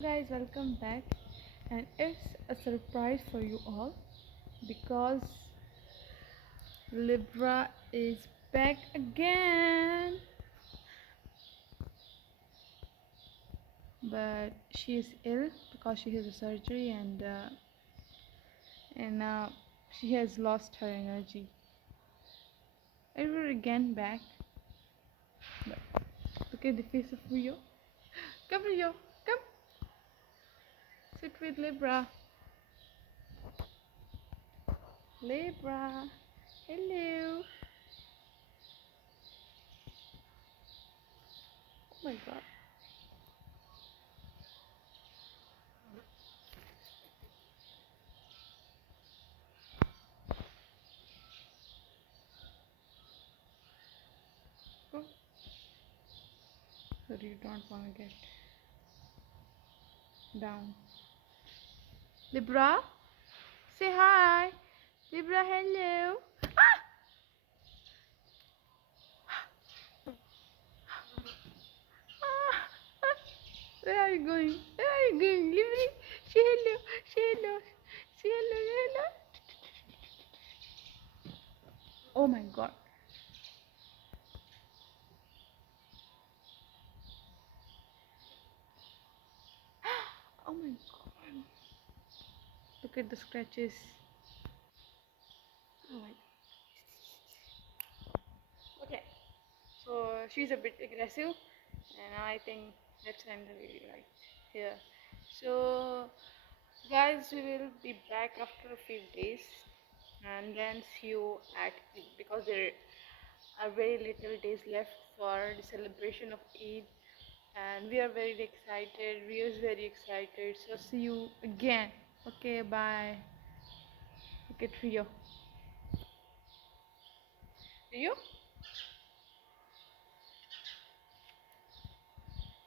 Guys, welcome back, and it's a surprise for you all because Libra is back again, but she is ill because she has a surgery and she has lost her energy. It will again back, but look at the face of Rio. Come, Rio, come sit with Libra. Libra, hello. Oh my god. Go. So you don't want to get down. Libra, say hi. Libra, hello. Where are you going? Where are you going? Libra, say hello. Say hello. Say hello. Hello. Oh my god. Oh my god. Look at the scratches. Oh my. Okay. So she's a bit aggressive, and I think let's end the video right here. So guys, we will be back after a few days and then see you at Eid, because there are very little days left for the celebration of Eid, and we are very excited. Rio is very excited. So see you again. Okay, bye. Look at Rio. Rio?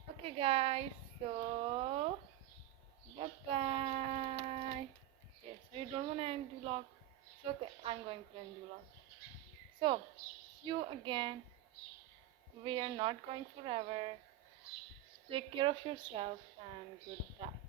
Okay guys, so bye bye. Okay, so you don't want to end the vlog? It's okay, I'm going to end the vlog. So, see you again. We are not going forever. Take care of yourself and goodbye.